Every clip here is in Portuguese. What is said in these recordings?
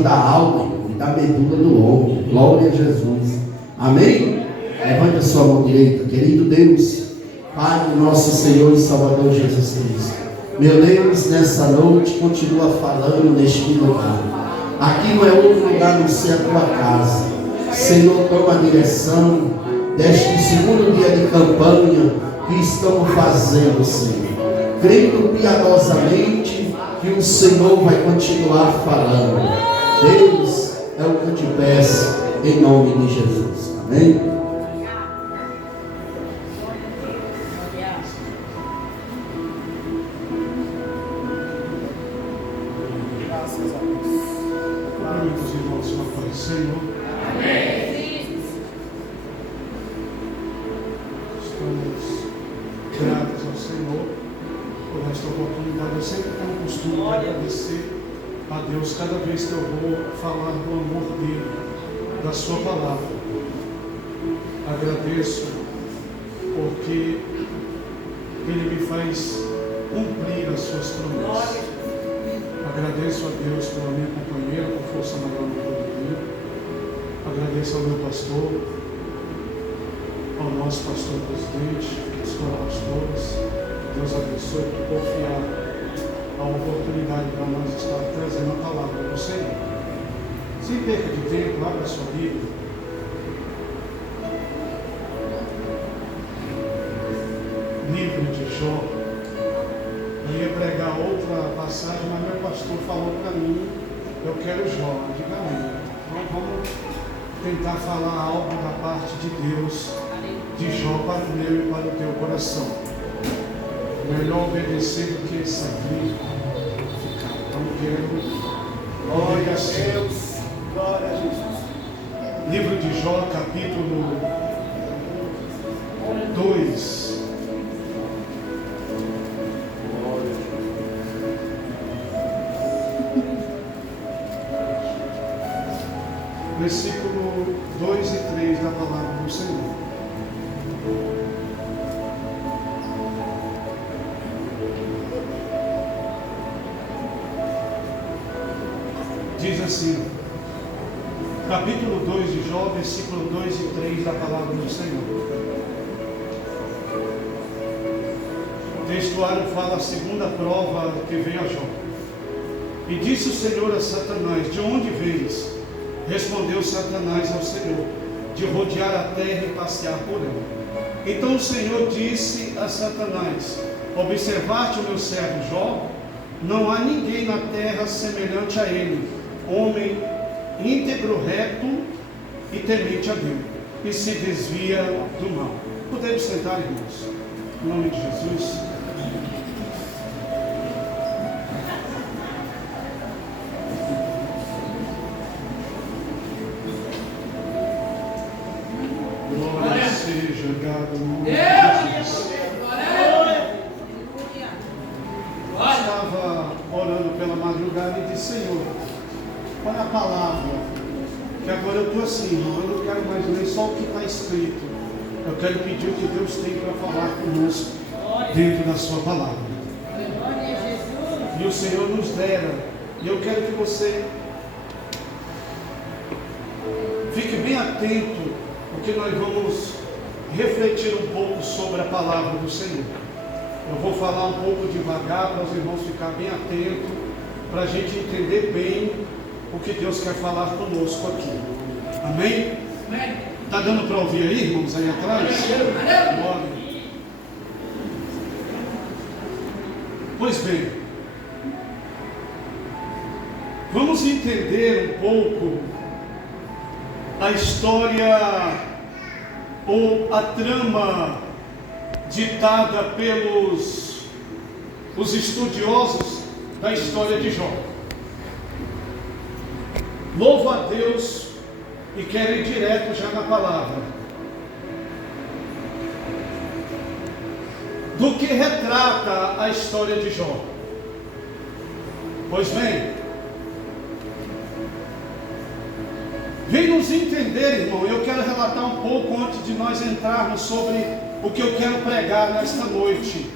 cirurgião da alma, irmão, e da medula do homem. Glória a Jesus. Amém? Levante a sua mão direita. Querido Deus, Pai do nosso Senhor e Salvador Jesus Cristo. Meu Deus, nessa noite, continua falando neste lugar. Aqui não é outro lugar, não ser a tua casa. Senhor, toma a direção deste segundo dia de campanha que estamos fazendo, Senhor. Crendo piedosamente que o Senhor vai continuar falando. Deus, é o que eu te peço, em nome de Jesus. Amém? Cada vez que eu vou falar do amor dele, da sua palavra, agradeço porque ele me faz cumprir as suas promessas. Agradeço a Deus pela minha companheira, por força maior no poder. Agradeço ao meu pastor, ao nosso pastor presidente, às pastoras. Deus abençoe por confiar a oportunidade para nós estar trazendo a palavra do Senhor. Sem perca de tempo, abra a sua Bíblia. Livro de Jó. Eu ia pregar outra passagem, mas meu pastor falou para mim, eu quero Jó. Diga amém. Então vamos tentar falar algo da parte de Deus, de Jó para o meu e para o teu coração. Melhor obedecer do que servir. Então quero. Glória a Deus. Glória a Jesus. Livro de Jó, capítulo 2. Versículo 2 e 3 da palavra do Senhor. Diz assim, capítulo 2 de Jó, versículo 2 e 3 da palavra do Senhor. O textuário fala a segunda prova que veio a Jó. E disse o Senhor a Satanás: de onde vens? Respondeu Satanás ao Senhor: de rodear a terra e passear por ela. Então o Senhor disse a Satanás: observaste o meu servo Jó? Não há ninguém na terra semelhante a ele, homem íntegro, reto e temente a Deus, e se desvia do mal. Podemos sentar, irmãos, em nome de Jesus. Glória seja dada no nome de Jesus. Estava orando pela madrugada e disse: Senhor, olha a palavra, que agora eu estou assim, eu não quero mais ler só o que está escrito. Eu quero pedir o que Deus tem para falar conosco dentro da sua palavra. E o Senhor nos dera, e eu quero que você fique bem atento, porque nós vamos refletir um pouco sobre a palavra do Senhor. Eu vou falar um pouco devagar para os irmãos ficarem bem atentos, para a gente entender bem o que Deus quer falar conosco aqui. Amém? Está dando para ouvir aí, irmãos, aí atrás? Glória. Pois bem, vamos entender um pouco a história ou a trama ditada pelos os estudiosos da história de Jó. Louvo a Deus e quero ir direto já na palavra. Do que retrata a história de Jó? Pois bem, vem nos entender, irmão. Eu quero relatar um pouco antes de nós entrarmos sobre o que eu quero pregar nesta noite.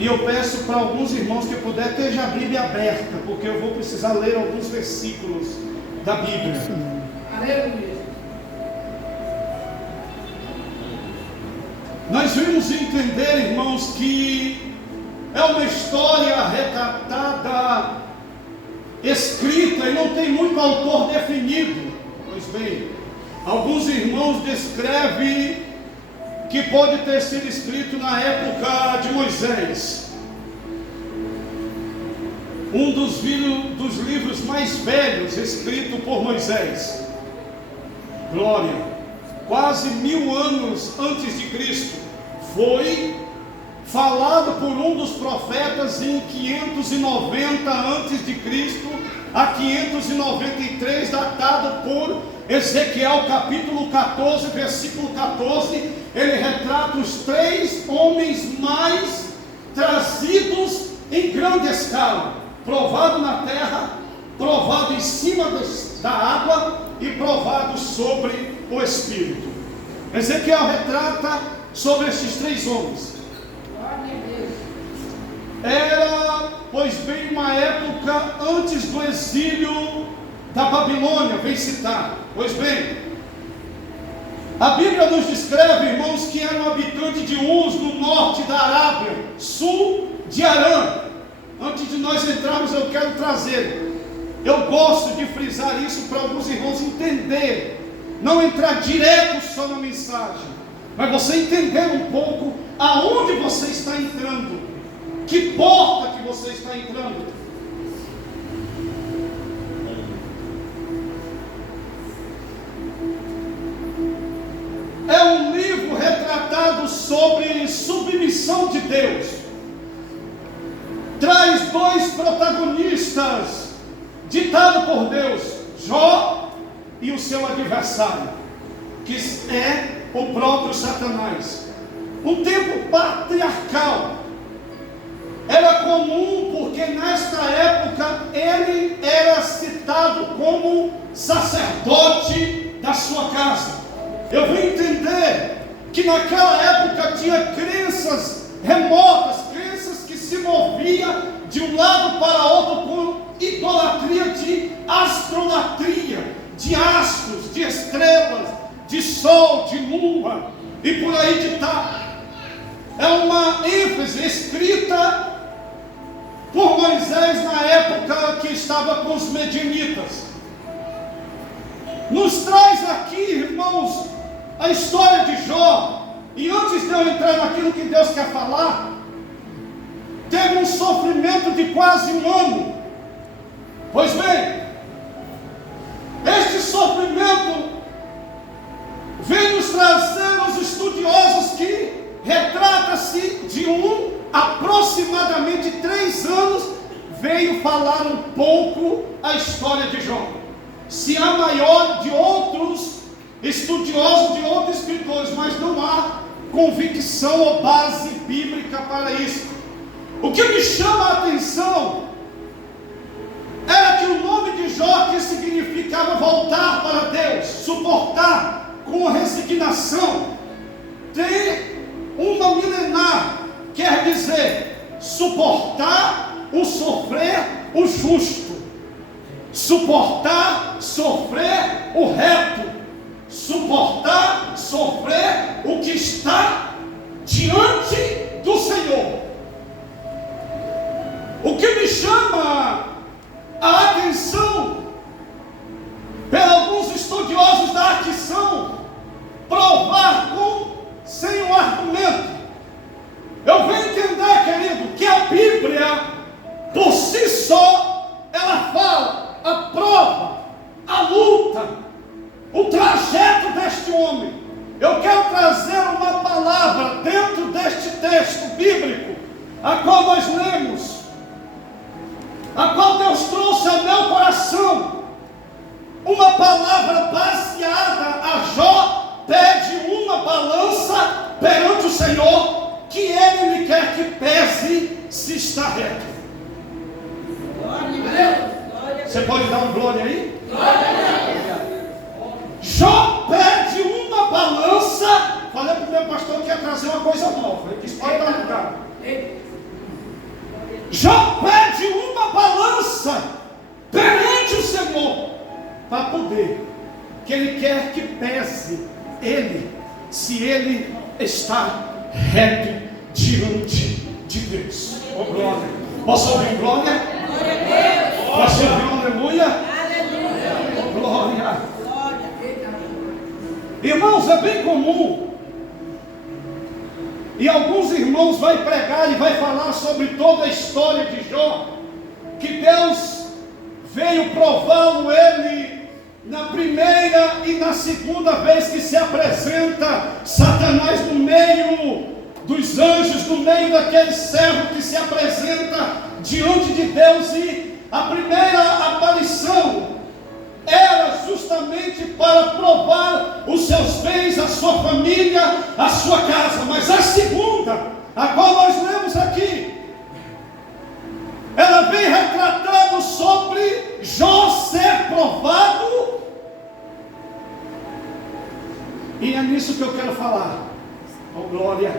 E eu peço para alguns irmãos que puder, esteja a Bíblia aberta, porque eu vou precisar ler alguns versículos da Bíblia. Aleluia. Nós vimos entender, irmãos, que é uma história retratada, escrita, e não tem muito autor definido. Pois bem, alguns irmãos descrevem que pode ter sido escrito na época de Moisés. Um dos livros mais velhos escrito por Moisés. Glória. Quase 1000 anos antes de Cristo. Foi falado por um dos profetas em 590 antes de Cristo a 593, datado por Ezequiel capítulo 14, versículo 14. Ele retrata os 3 homens mais trazidos em grande escala, provado na terra, provado em cima da água e provado sobre o Espírito. Ezequiel retrata sobre esses 3 homens. Era, pois bem, uma época antes do exílio da Babilônia, vem citar. Pois bem, a Bíblia nos descreve, irmãos, que era um habitante de Uz, no norte da Arábia, sul de Arã. Antes de nós entrarmos, eu quero trazer, eu gosto de frisar isso para alguns irmãos entenderem, não entrar direto só na mensagem, mas você entender um pouco aonde você está entrando, que porta que você está entrando. É um livro retratado sobre submissão de Deus. Traz 2 protagonistas, ditado por Deus, Jó e o seu adversário, que é o próprio Satanás. Um tempo patriarcal. Era comum, porque nesta época ele era citado como sacerdote da sua casa. Eu vim entender que naquela época tinha crenças remotas, crenças que se moviam de um lado para outro com idolatria de astrolatria, de astros, de estrelas, de sol, de lua e por aí de tal. É uma ênfase escrita por Moisés na época que estava com os medianitas. Nos traz aqui, irmãos, a história de Jó. E antes de eu entrar naquilo que Deus quer falar, teve um sofrimento de quase 1 ano. Pois bem, este sofrimento vem nos trazer os estudiosos que retrata-se de aproximadamente 3 anos, veio falar um pouco a história de Jó. Se há maior de outros estudiosos, de outros escritores, mas não há convicção ou base bíblica para isso. O que me chama a atenção era que o nome de Jó, que significava voltar para Deus, suportar com resignação, ter uma milenar, quer dizer, suportar o sofrer o justo, suportar, sofrer o reto, suportar, sofrer o que está diante do Senhor. O que me chama a atenção, por alguns estudiosos da artição, provar sem um argumento. Eu venho entender, querido, que a Bíblia, por si só, ela fala a prova, a luta, o trajeto deste homem. Eu quero trazer uma palavra dentro deste texto bíblico, a qual nós lemos, a qual Deus trouxe ao meu coração, uma palavra baseada. A Jó pede uma balança perante o Senhor, que Ele lhe quer que pese se está reto. Você pode dar um glória aí? Jó pede uma balança. Falei para o meu pastor que ia trazer uma coisa nova. Ele disse: pode dar lugar. balde que ele quer que pese ele, se ele está reto diante de Deus. Oh, glória! Posso ouvir glória? Glória a Deus. Posso ouvir um aleluia? Aleluia. Oh, glória! Glória. Irmãos, é bem comum, e alguns irmãos vão pregar e vai falar sobre toda a história de Jó, que Deus veio prová-lo ele na primeira e na segunda vez que se apresenta Satanás no meio dos anjos, no meio daquele servo que se apresenta diante de Deus. E a primeira aparição era justamente para provar os seus bens, a sua família, a sua casa. Mas a segunda, a qual nós lemos aqui, ela vem retratando sobre Jó ser provado. E é nisso que eu quero falar. Oh, glória!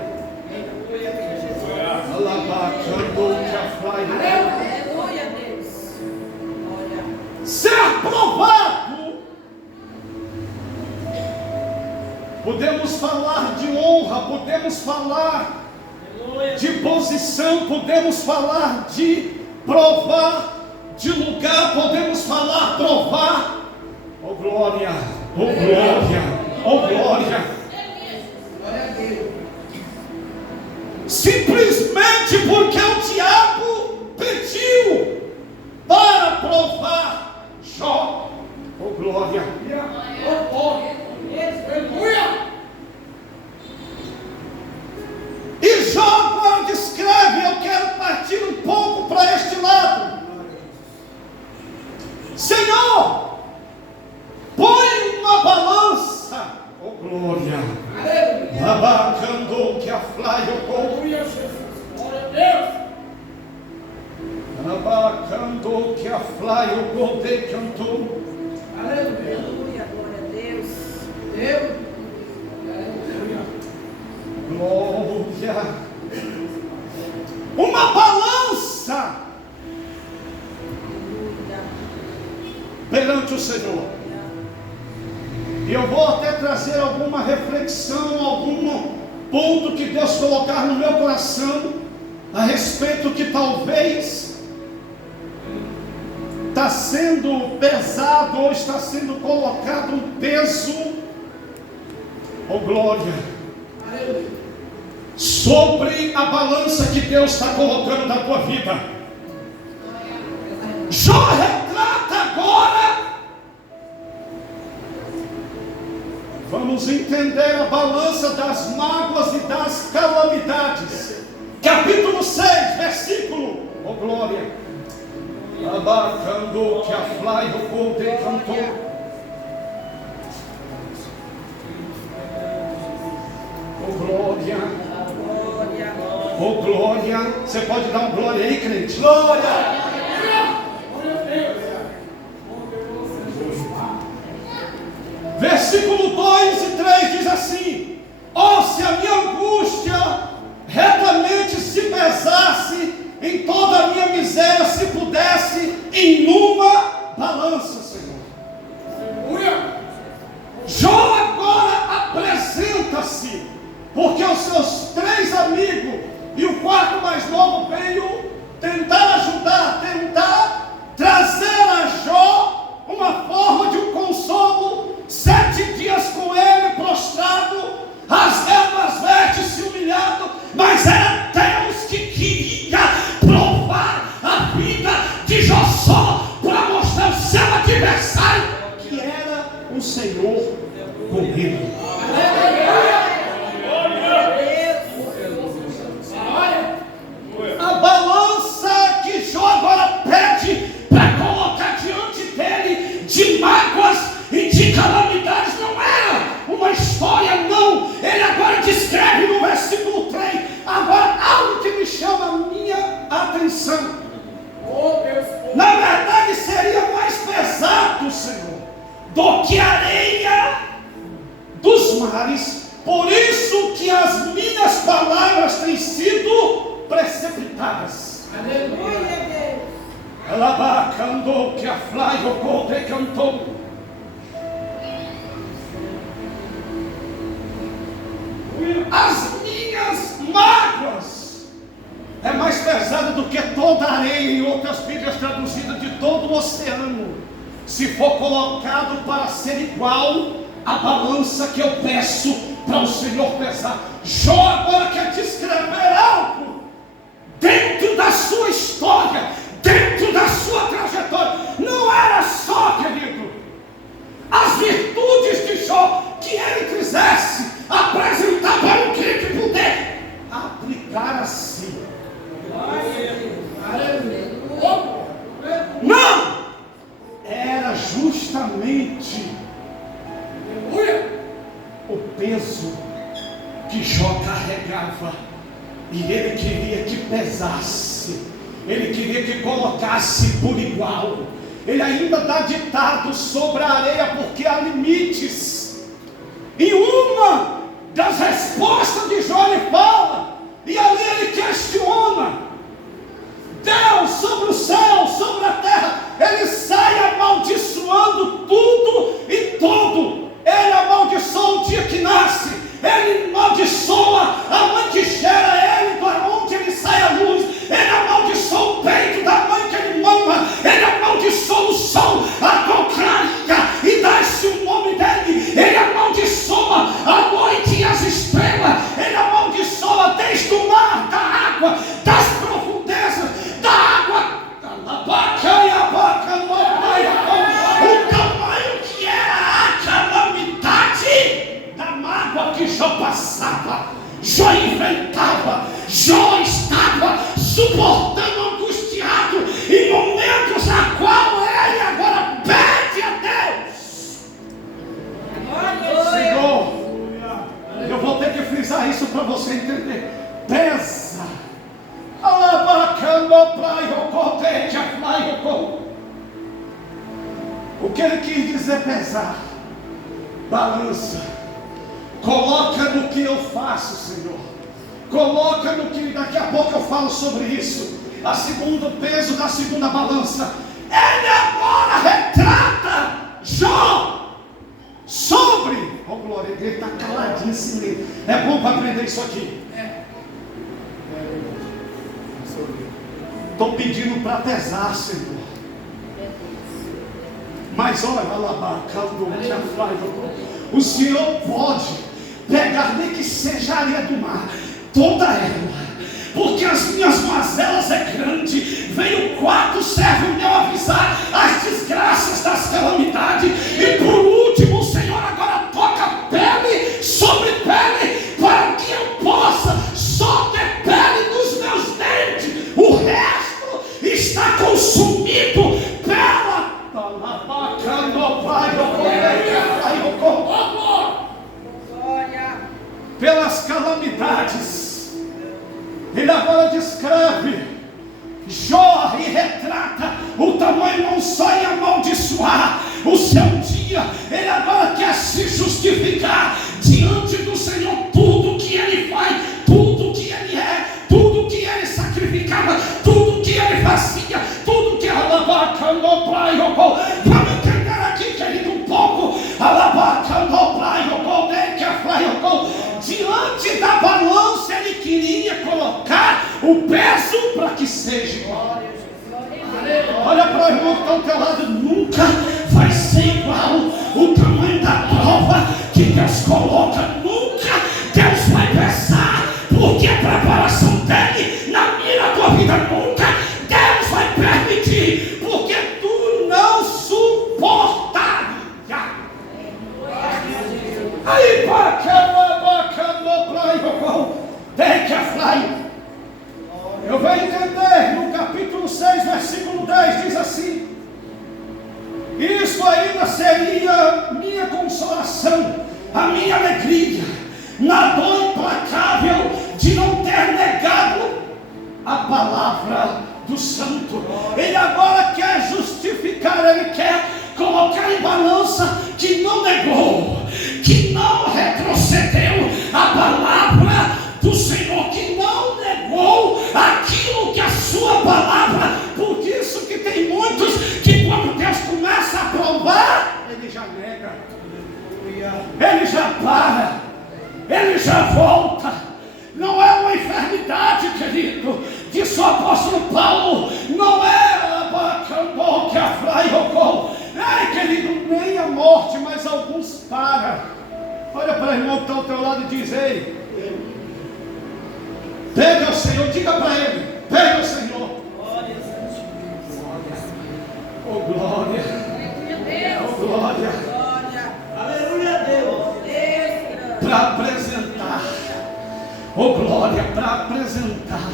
Aleluia, Deus. Glória. Ser provado. Podemos falar de honra, podemos falar de posição, podemos falar de provar, de lugar, podemos falar, provar. Oh, glória! Oh, glória! Oh, glória! Simplesmente porque o diabo pediu para provar Jó. Oh, glória! E Jó agora descreve, eu quero partir um pouco para este lado. Senhor, põe uma balança. Oh, glória! Abacando que a flaio com abacando que a flaio com de cantou. Aleluia, glória a Deus. Deus. Glória. Uma balança perante o Senhor. E eu vou até trazer alguma reflexão, algum ponto que Deus colocar no meu coração a respeito que talvez está sendo pesado ou está sendo colocado um peso, oh glória, sobre a balança que Deus está colocando na tua vida. Jó retrata agora. Vamos entender a balança das mágoas e das calamidades. Capítulo 6, versículo, oh glória. Abacando que a flaio de cantou. Oh glória. Oh glória. Você pode dar um glória aí, crente? Glória. Versículo 2 e 3 diz assim: ó, se a minha angústia retamente se pesasse, em toda a minha miséria se pudesse em uma balança, Senhor. Jó agora apresenta-se, porque os seus 3 amigos e o quarto mais novo veio tentar ajudar, tentar trazer a Jó uma forma de um consolo. 7 dias com ele prostrado, rasgando as vestes, se humilhando, mas era Deus que queria provar a vida de Jó só para mostrar ao seu adversário que era o Senhor com ele. A balança que Jó agora pede para colocar diante dele de mágoas e de calamidades não era uma história, não. Ele agora descreve no versículo 3. Agora algo que me chama a minha atenção. Na verdade seria mais pesado, Senhor, do que a areia dos mares. Por isso que as minhas palavras têm sido precipitadas. Aleluia, Deus. Ela cantou que a flaio de cantou. As minhas mágoas é mais pesada do que toda a areia, em outras Bíblias traduzidas, de todo o oceano, se for colocado para ser igual à balança que eu peço para o Senhor pesar. Jó agora quer descrever algo dentro da sua história, dentro da sua trajetória. Não era só, querido, as virtudes de Jó que ele quisesse apresentar para o crente poder aplicar a si. Não! Era justamente o peso que Jó carregava, e ele queria que pesasse, ele queria que colocasse por igual. Ele ainda dá ditado sobre a areia, porque há limites. E uma das respostas de Jó ele fala, e ali ele questiona Deus sobre o céu, sobre a terra. Ele sai amaldiçoando tudo e todo. Ele amaldiçoa o dia que nasce, ele amaldiçoa a mãe que gera ele, da onde ele sai a luz. Ele amaldiçoa o peito da mãe que ele mama. Ele amaldiçoa o sol, a qual clareia e dá-se o nome dele. Ele amaldiçoa a noite e as estrelas. Ele amaldiçoa desde o mar, da água, das profundezas, da água, o tamanho que era a calamidade da mágoa que Jó passava. Jó inventava, Jó estava suportando, angustiado, em momentos a qual ele agora pede a Deus. Senhor, eu vou ter que frisar isso para você entender. Pesa. O que ele quis dizer pesar? Balança. Coloca no que eu faço, Senhor. Coloca no que daqui a pouco eu falo sobre isso. A segundo peso da segunda balança. Ele agora retrata Jó sobre. Oh glória, ele está caladinho assim. É bom para aprender isso aqui. Estou pedindo para pesar, Senhor. Mas olha lá, o Senhor pode pegar, nem que seja a areia do mar, toda ela, porque as minhas mazelas é grande. Veio 4 servos meu avisar as desgraças das calamidades. E por último o Senhor agora toca pele sobre pele, para que eu possa só ter pele nos meus dentes. O resto está consumido pelas calamidades. Ele agora descreve Jó e retrata o tamanho, não só em amaldiçoar o seu dia. Ele agora quer se justificar diante do Senhor. Tudo que ele faz, tudo que ele é, tudo que ele sacrificava, tudo que ele fazia, tudo que vamos entender aqui, querido, um pouco. Diante da balança ele queria colocar o peso para que seja igual. Olha para o irmão que está ao teu lado. Nunca vai ser igual o tamanho da prova que Deus coloca. Nunca Deus vai pesar, porque a preparação dele na minha e na tua vida nunca Deus vai permitir, porque tu não suportaria. Aí eu vou entender no capítulo 6, versículo 10, diz assim: isso ainda seria minha consolação, a minha alegria, na dor implacável de não ter negado a palavra do santo. Ele agora quer justificar, ele quer colocar em balança que não negou, que não retrocedeu a palavra do Senhor, que não negou aquilo que a sua palavra. Por isso que tem muitos que quando Deus começa a provar, ele já nega, ele já para, ele já volta, não é uma enfermidade, querido. Disse o apóstolo Paulo, não é abacambou que afraiocou. Ai, querido, nem a morte, mas alguns param. Olha para o irmão que está ao teu lado e diz: ei, pega o Senhor, diga para ele, pega o Senhor. Oh glória, oh glória, Aleluia, Deus. para apresentar, oh glória, para apresentar.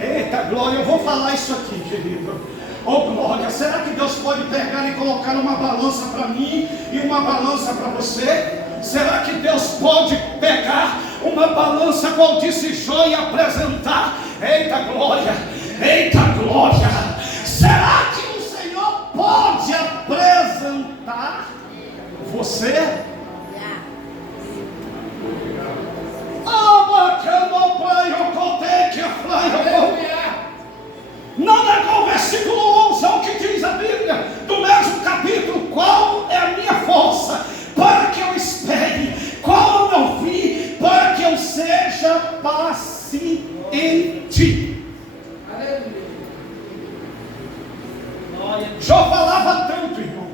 Eita glória, eu vou falar isso aqui, querido. Oh glória, será que Deus pode pegar e colocar uma balança para mim e uma balança para você? Será que Deus pode pegar uma balança, qual disse Jó, e apresentar? Eita glória, eita glória. Será que o Senhor pode apresentar você? Não negou o versículo 11, é o que diz a Bíblia, do mesmo capítulo. Qual é a minha força para que eu espere? Qual é o meu fim para que eu seja paciente? Jó falava tanto, irmão.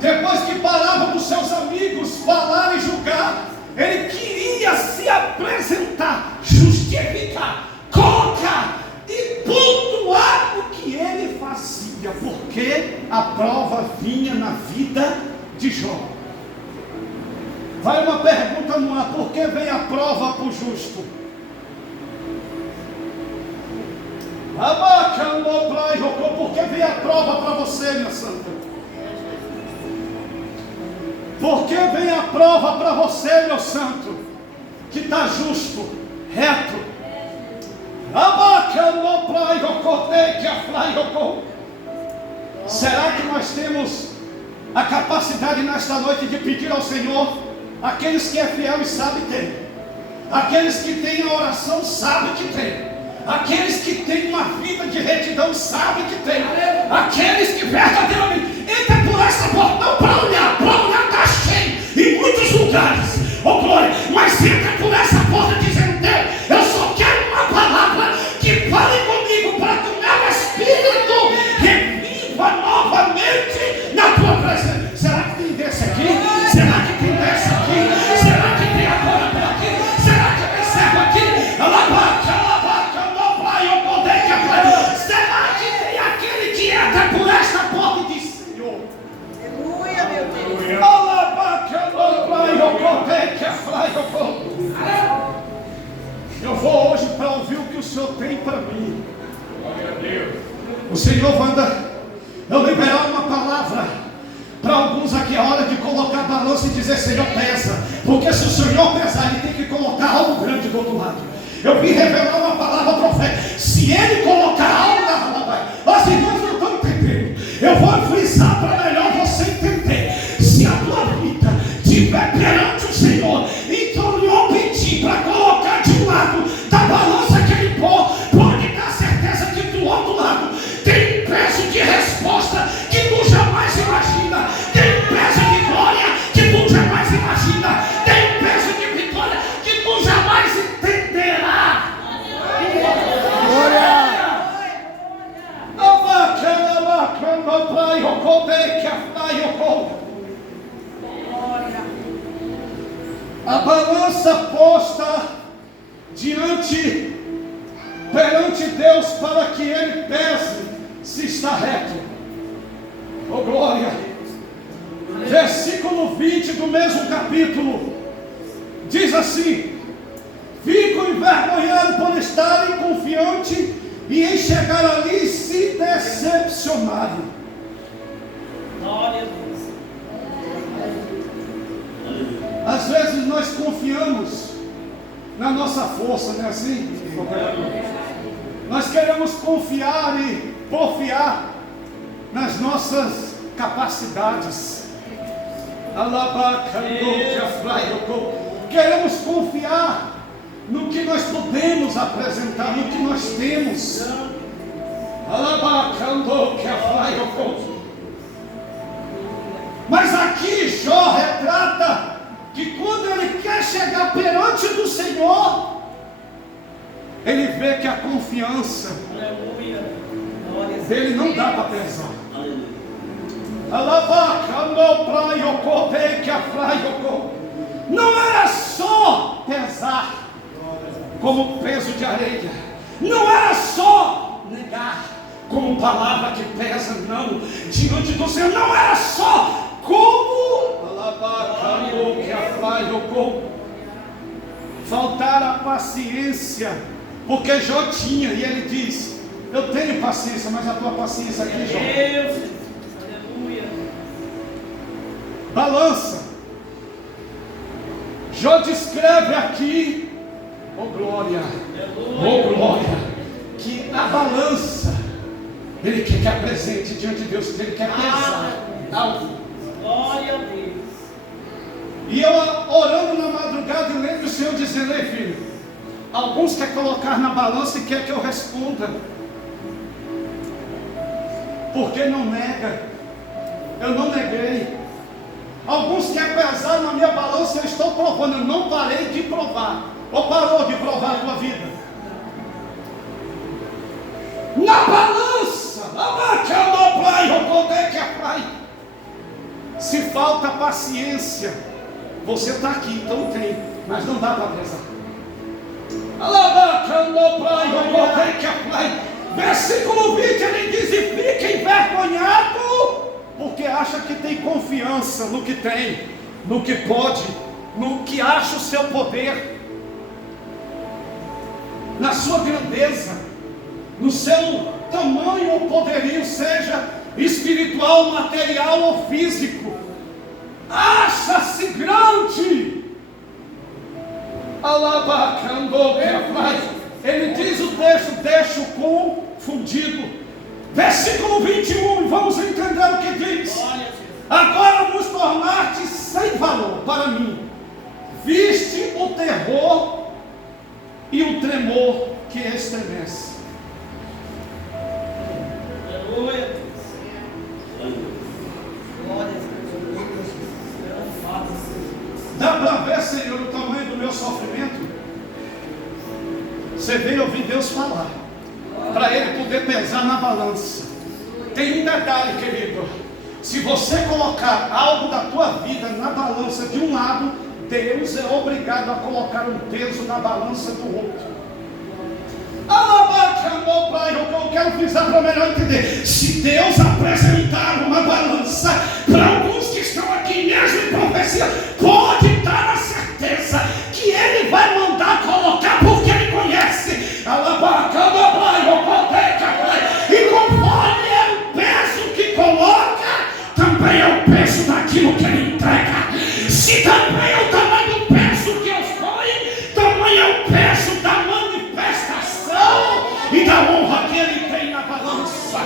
Depois que parava dos seus amigos falar e julgar, ele queria se apresentar, justificar, colocar e pontuar o que ele fazia, porque a prova vinha na vida de Jó. Vai uma pergunta no ar: por que vem a prova para o justo? Por que vem a prova para você, minha santa? Por que vem a prova para você, meu santo, que está justo, reto? Será que nós temos a capacidade nesta noite de pedir ao Senhor? Aqueles que é fiel e sabe tem, aqueles que têm a oração sabe que tem, aqueles que têm uma vida de retidão sabe que tem, aqueles que verdadeiramente entram por essa porta, não para olhar está cheio em muitos lugares, oh glória, mas entra por essa porta dizendo: Deus, eu só quero uma palavra que fale comigo, para que o meu espírito reviva novamente na tua presença. Será que tem desse aqui? Será que tem desse aqui? Será que tem agora por aqui? Será que tem servo aqui? Será que tem aquele que entra por esta porta e diz: Senhor, Aleluia, meu Deus. eu vou hoje para ouvir o que o Senhor tem para mim. O Senhor manda eu liberar uma palavra para alguns aqui. É hora de colocar a balança e dizer: Senhor, pesa. Porque se o Senhor pesar, Ele tem que colocar algo grande do outro lado. Eu vim revelar uma palavra profética. Se Ele colocar algo na palavra, os irmãos não estão entendendo. Eu vou frisar para melhor você entender. Se a tua vida estiver perante o Senhor, então eu vou pedir para colocar de um lado da balança que Ele pôr, pode dar certeza que do outro lado tem peso de resposta que tu jamais imagina, tem peso de glória que tu jamais imagina, tem peso de vitória que tu jamais entenderá. Glória! A balança posta perante Deus para que Ele pese se está reto. Oh glória! Versículo 20 do mesmo capítulo diz assim: fico envergonhado por estarem confiante e em chegar ali se decepcionarem. Glória a Deus. Às vezes nós confiamos na nossa força, não é assim? Nós queremos confiar e porfiar nas nossas capacidades. Queremos confiar no que nós podemos apresentar, no que nós temos. Mas aqui Jó retrata que quando ele quer chegar Senhor, ele vê que a confiança Aleluia. Glória a Deus. dele não dá para pesar. Não era só pesar como peso de areia, não era só negar como palavra que pesa, não, diante do Senhor, não era só como faltar a paciência, porque Jó tinha, e ele diz: eu tenho paciência, mas a tua paciência aqui, Jó. Deus. Aleluia. Balança. Jó descreve aqui, oh glória, oh glória, que a balança, ele quer que apresente diante de Deus, ele quer pesar algo. Glória a Deus. E eu orando na madrugada e lembro o Senhor dizendo: ei filho, alguns querem colocar na balança e quer que eu responda, porque não nega, eu não neguei. Alguns querem pesar na minha balança, eu estou provando, eu não parei de provar. Ou parou de provar a tua vida? Na balança, se falta paciência, você está aqui, então tem, mas não dá para pesar. Versículo 20, ele diz: e fica envergonhado, porque acha que tem confiança no que tem, no que pode, no que acha o seu poder, na sua grandeza, no seu tamanho ou poderio, seja espiritual, material ou físico. Acha-se grande. Ele diz o texto: deixa o confundido. Versículo 21, vamos entender o que diz: agora vos tornaste sem valor para mim, viste o terror e o tremor que estremece. Aleluia. Glória a Deus. Dá para ver, Senhor, o tamanho do meu sofrimento? Você veio ouvir Deus falar, para Ele poder pesar na balança. Tem um detalhe, querido: se você colocar algo da tua vida na balança de um lado, Deus é obrigado a colocar um peso na balança do outro. Eu quero frisar para melhor entender. Se Deus apresentar uma balança para alguns que estão aqui mesmo em profecia, pode dar a certeza que Ele vai mandar colocar, porque Ele conhece. E conforme é o peso que coloca, também é o peso daquilo que Ele entrega. Se também é o tamanho do peso que expõe, também é o peso da manifestação e da honra que Ele tem na balança.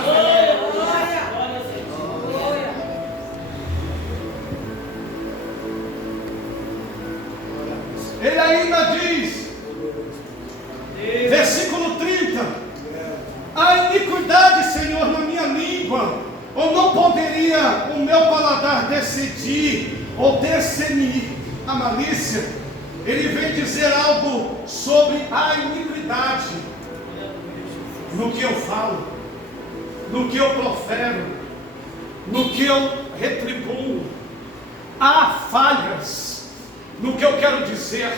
Ele ainda diz, versículo 30: a iniquidade, Senhor, na minha língua, ou não poderia o meu paladar decidir ou discernir a malícia. Ele vem dizer algo sobre a iniquidade no que eu falo, no que eu profero, no que eu retribuo. Há falhas no que eu quero dizer.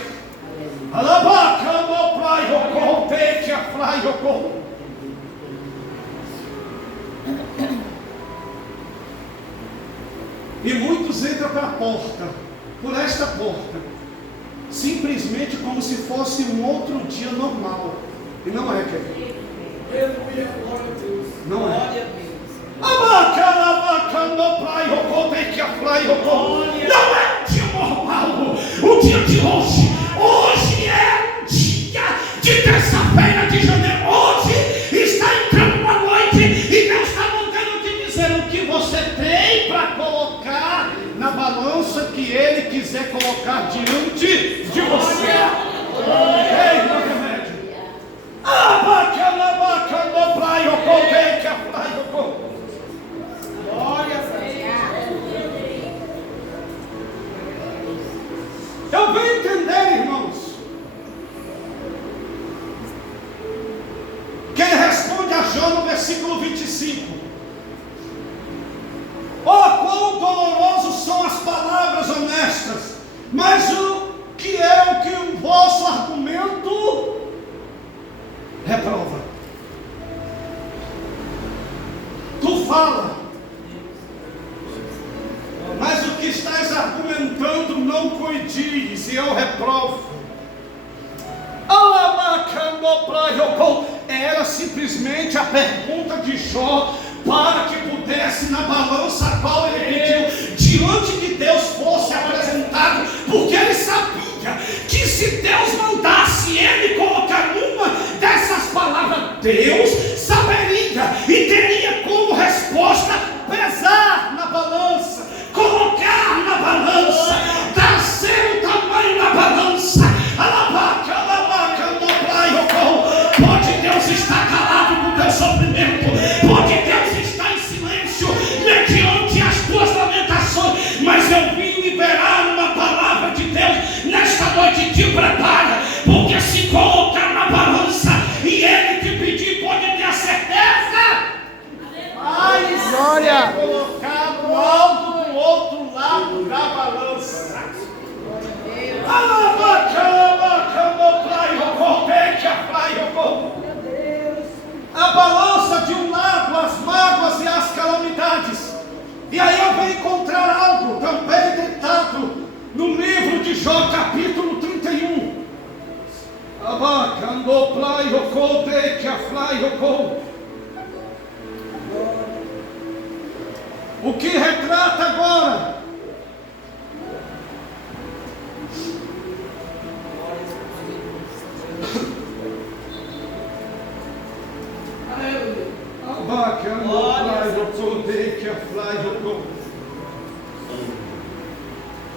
E muitos entram pela porta, por esta porta, simplesmente como se fosse um outro dia normal. E não é, querido. Não é. Não é um dia normal. O dia de hoje. Hoje é um dia de terça-feira de janeiro. Hoje está entrando uma noite e Deus está mandando te dizer o que você tem para colocar na balança que Ele quiser colocar diante de você. Ei, meu remédio. Eu venho entender, irmãos, versículo 25. Oh, quão dolorosos são as palavras honestas, mas o que é o que o vosso argumento reprova? Tu fala, mas o que estás argumentando não coidiz, e eu reprovo. Era simplesmente a pergunta de Jó, para que pudesse, na balança a qual ele pediu, diante de Deus fosse apresentado, porque ele sabia que se Deus mandasse ele colocar uma dessas palavras, Deus saberia e teria como resposta pesar na balança, colocar na balança, trazer o tamanho na balança. Pode Deus estar calado com o teu sofrimento, pode Deus estar em silêncio mediante as tuas lamentações, mas eu vim liberar uma palavra de Deus nesta noite. Te prepara, porque se colocar na balança e ele te pedir, pode ter a certeza, vai Glória. ser colocado algo do outro lado da balança. A balança de um lado, as mágoas e as calamidades. E aí eu venho encontrar algo também deitado no livro de Jó, capítulo 31. O que retrata agora?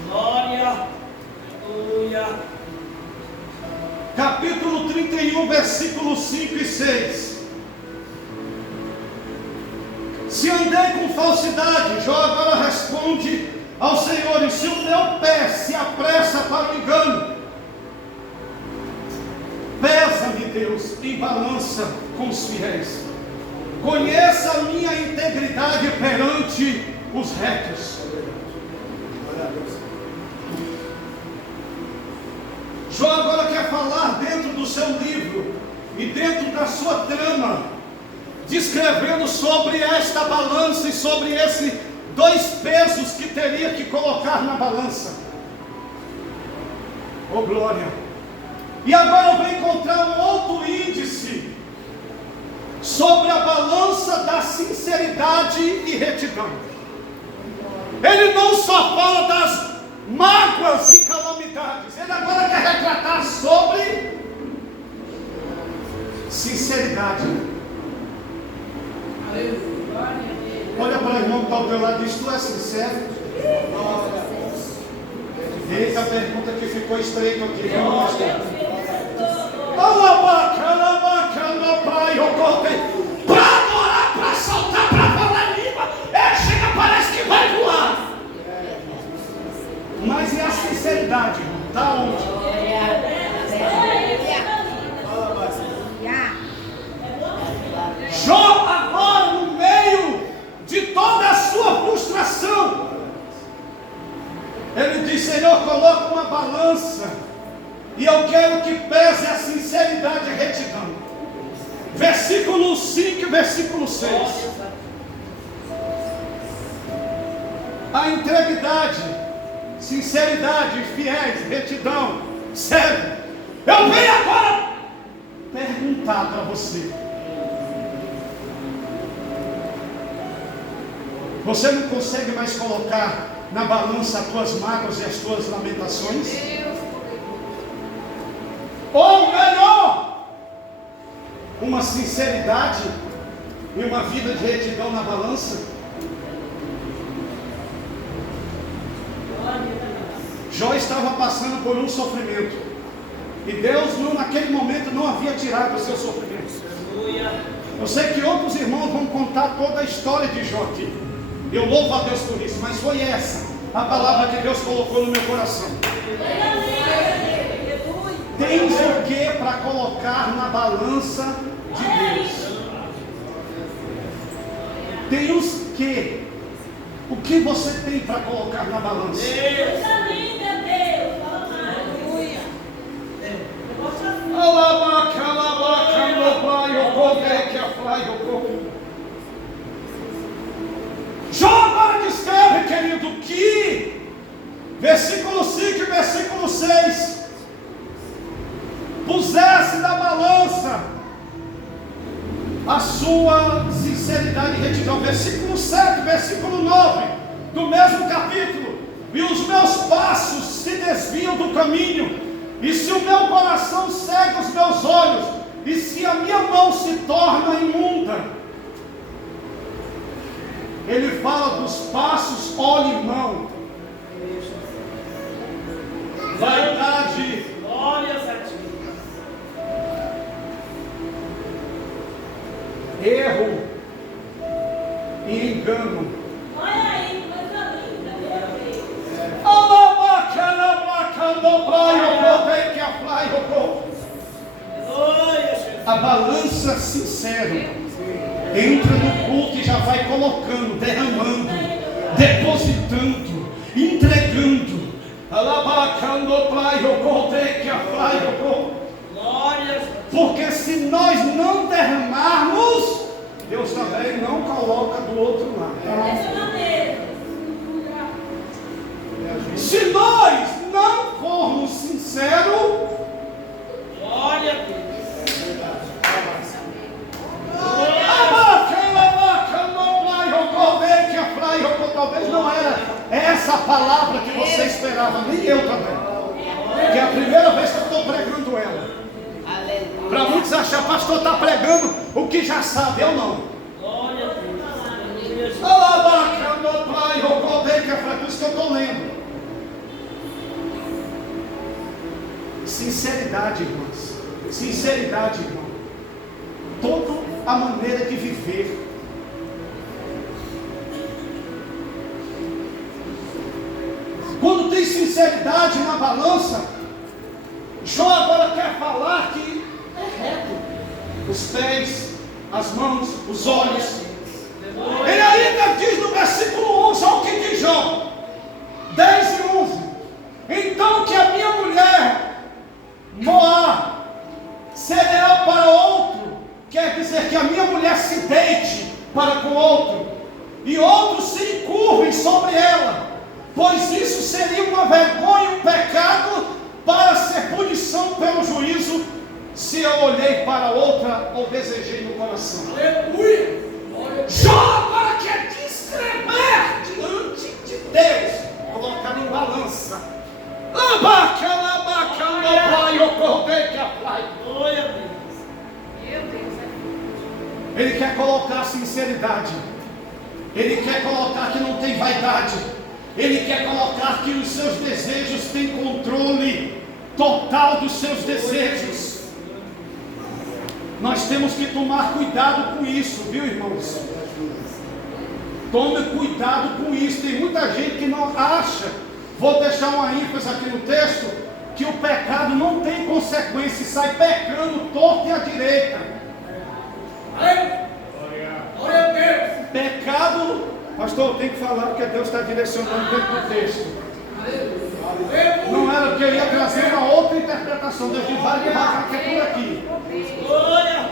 Glória. Aleluia. Capítulo 31, versículos 5 e 6. Se andei com falsidade, Jó agora responde ao Senhor, e se o meu pé se apressa para o engano, pesa-me, Deus, em balança com os fiéis. Conheça a minha integridade perante os retos. Jó agora quer falar dentro do seu livro e dentro da sua trama, descrevendo sobre esta balança e sobre esses dois pesos que teria que colocar na balança. Oh glória! E agora eu vou encontrar um outro índice sobre a balança da sinceridade e retidão. Ele não só fala das mágoas e calamidades, ele agora quer retratar sobre sinceridade. Olha para o irmão que está ao teu lado e diz: tu és sincero? Eita, a pergunta que ficou estreita aqui, vamos mostrar. Para adorar, para saltar, para falar língua, chega, parece que vai voar. Mas e a sinceridade, irmão? Está onde? Jó agora, no meio de toda a sua frustração, ele diz: Senhor, coloca uma balança, e eu quero que pese a sinceridade e a retidão. Versículo 5 e versículo 6. A integridade, sinceridade, fiéis, retidão, sério. Eu venho agora perguntar para você: você não consegue mais colocar na balança as tuas mágoas e as tuas lamentações? Ou melhor, uma sinceridade e uma vida de retidão na balança? Jó estava passando por um sofrimento, e Deus naquele momento não havia tirado o seu sofrimento. Eu sei que outros irmãos vão contar toda a história de Jó aqui. Eu louvo a Deus por isso, mas foi essa a palavra que Deus colocou no meu coração. Tens o que para colocar na balança de Deus? Tem os que. O que você tem para colocar na balança? Jó agora descreve, querido, que versículo 5 e versículo 6 pusesse na balança a sua sinceridade e retidão. Versículo 7, versículo 9 do mesmo capítulo: e os meus passos se desviam do caminho, e se o meu coração segue os meus olhos, e se a minha mão se torna imunda. Ele fala dos passos, olho e mão. Vaidade. Glórias a ti. Erro e engano. Olha aí, coisa linda, meu Deus. A balança sincera entra no culto e já vai colocando, derramando, depositando, entregando. Glórias. Porque se nós não derramarmos, Deus também não coloca do outro lado. Dessa maneira. Se nós não formos sinceros, Glória a Deus. talvez não era essa a palavra que você esperava, nem eu também. Que é a primeira vez que eu estou pregando ela. Para muitos achar, pastor está pregando o que já sabe, eu não. Glória a Deus. Por isso que eu estou lendo. Sinceridade, irmãs. Sinceridade, irmão. Toda a maneira de viver. Quando tem sinceridade na balança, Jó agora quer falar que é reto. Os pés, as mãos, os olhos. Ele ainda diz no versículo 11, olha o que diz Jó 10 e 11: então que a minha mulher Moá será para outro, quer dizer que a minha mulher se deite para com outro, e outros se encurvem sobre ela, pois isso seria uma vergonha, um pecado, para ser punição pelo juízo, se eu olhei para outra ou desejei no coração. Aleluia. Jó agora quer descrever diante de Deus, colocar em balança. Glória a Deus. Ele quer colocar sinceridade. Ele quer colocar que não tem vaidade. Ele quer colocar que os seus desejos têm controle total dos seus desejos. Nós temos que tomar cuidado com isso, viu, irmãos? Tome cuidado com isso. Tem muita gente que não acha, vou deixar uma ênfase aqui no texto, que o pecado não tem consequência e sai pecando torto e à direita. Glória a Deus. Pecado, pastor, eu tenho que falar porque Deus está direcionando dentro do texto. Não era que eu ia trazer uma outra interpretação. Deus diz, vai devagar que é por aqui. Glória.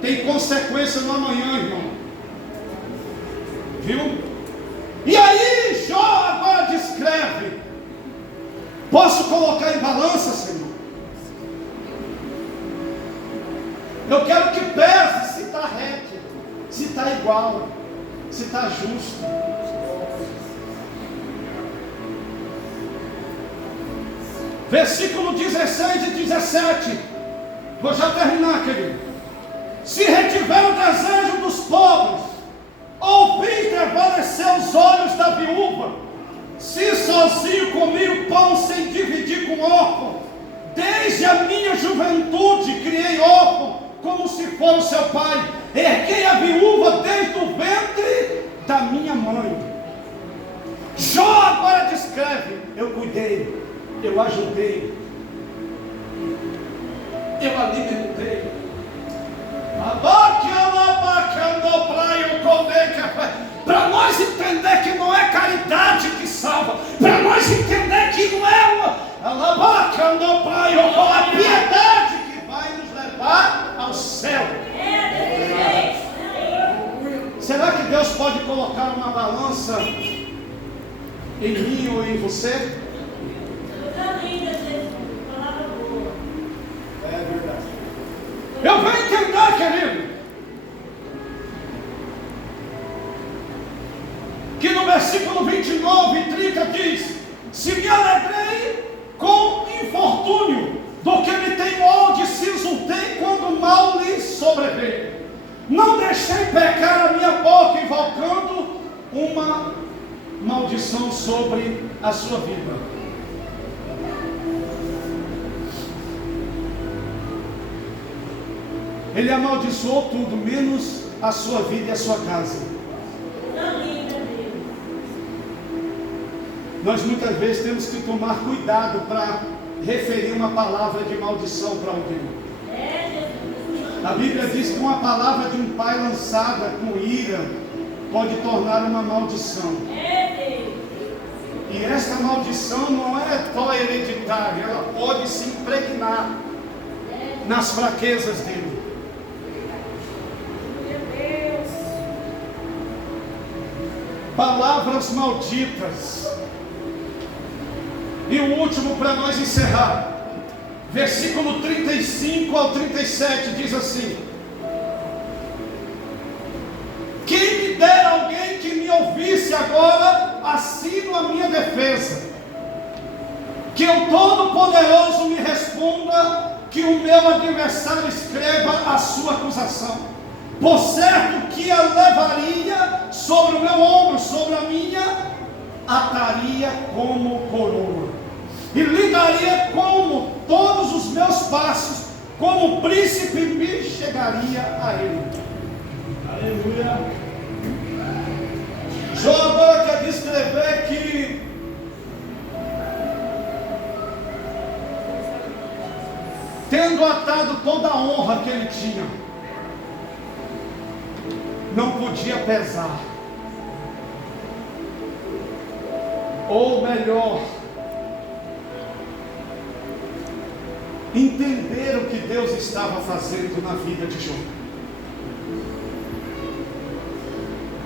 Tem consequência no amanhã, irmão. Viu? E aí, Jó agora descreve. Posso colocar em balança, Senhor? Eu quero que pese se está reto, se está igual, se está justo. Versículo 16 e 17. Vou já terminar, querido. Se retiver o desejo dos pobres, ou fiz prevalecer os olhos da viúva, se sozinho comi o pão sem dividir com órfão, desde a minha juventude criei órfão, como se for o seu pai, erguei a viúva desde o ventre da minha mãe. Jó agora descreve: eu cuidei, eu ajudei, eu alimentei. nós entender que não é a piedade que vai nos levar ao céu. Será que Deus pode colocar uma balança em mim ou em você? É verdade. Eu vou entender, querido, que no versículo 29 e 30 diz: se me alegrei com infortúnio, do que me tenho onde se exultei quando mal lhe sobreveio. Não deixei pecar a minha boca, invocando uma maldição sobre a sua vida. Ele amaldiçoou tudo, menos a sua vida e a sua casa. Nós muitas vezes temos que tomar cuidado para referir uma palavra de maldição para alguém. A Bíblia diz que uma palavra de um pai lançada com ira pode tornar uma maldição. E essa maldição não é só hereditária, ela pode se impregnar nas fraquezas dele. Palavras malditas. E o último para nós encerrar. Versículo 35 ao 37 diz assim: quem me dera alguém que me ouvisse agora, assino a minha defesa. Que o Todo-Poderoso me responda, que o meu adversário escreva a sua acusação. Por certo que a levaria sobre o meu ombro, sobre a minha, ataria como coroa. E lhe daria como todos os meus passos, como príncipe me chegaria a ele. Aleluia. Jó agora quer descrever que tendo atado toda a honra que ele tinha, não podia pesar. Ou melhor, entender o que Deus estava fazendo na vida de Jó.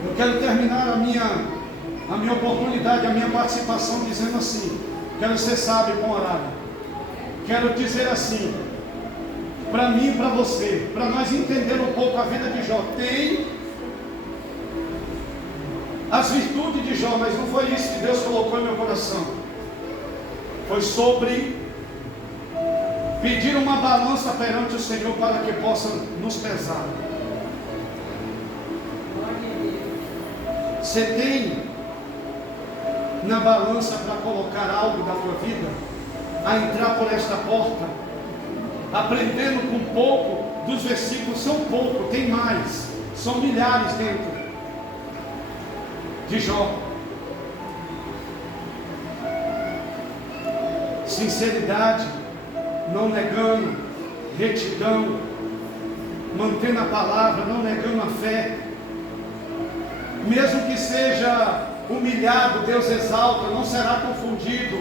Eu quero terminar a minha oportunidade, a minha participação dizendo assim, quero ser sábio com horário. Quero dizer assim, para mim e para você, para nós entender um pouco a vida de Jó. Tem as virtudes de Jó, mas não foi isso que Deus colocou em meu coração. Foi sobre pedir uma balança perante o Senhor para que possa nos pesar. Você tem na balança para colocar algo da tua vida, a entrar por esta porta, aprendendo com pouco dos versículos, são pouco, tem mais, são milhares dentro de Jó. Sinceridade, não negando, retidão, mantendo a palavra, não negando a fé. Mesmo que seja humilhado, Deus exalta, não será confundido.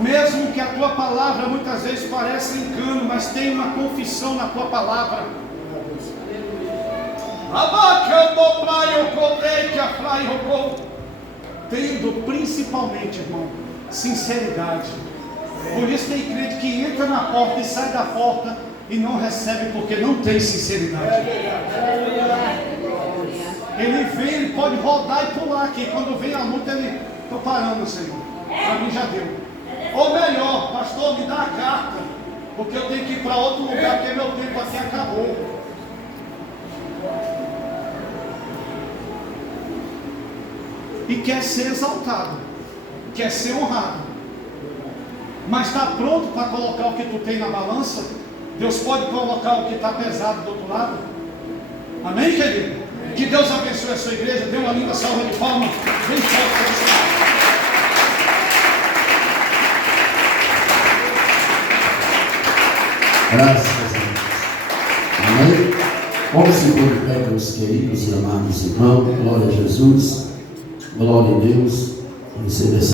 Mesmo que a tua palavra muitas vezes pareça engano, mas tem uma confissão na tua palavra. Tendo principalmente, irmão, sinceridade. Por isso tem crente que entra na porta e sai da porta e não recebe porque não tem sinceridade. Ele vem, ele pode rodar e pular aqui. Quando vem a luta, ele, estou parando, Senhor. Para mim já deu. Ou melhor, pastor, me dá a carta, porque eu tenho que ir para outro lugar, porque meu tempo aqui acabou. E quer ser exaltado, quer ser honrado, mas está pronto para colocar o que tu tem na balança? Deus pode colocar o que está pesado do outro lado? Amém, querido? Que Deus abençoe a sua igreja. Dê uma linda salva de palmas bem forte. Graças a Deus. Amém? Vamos se pôr de pé, meus queridos e amados irmãos. Glória a Jesus. Glória a Deus. Receba essa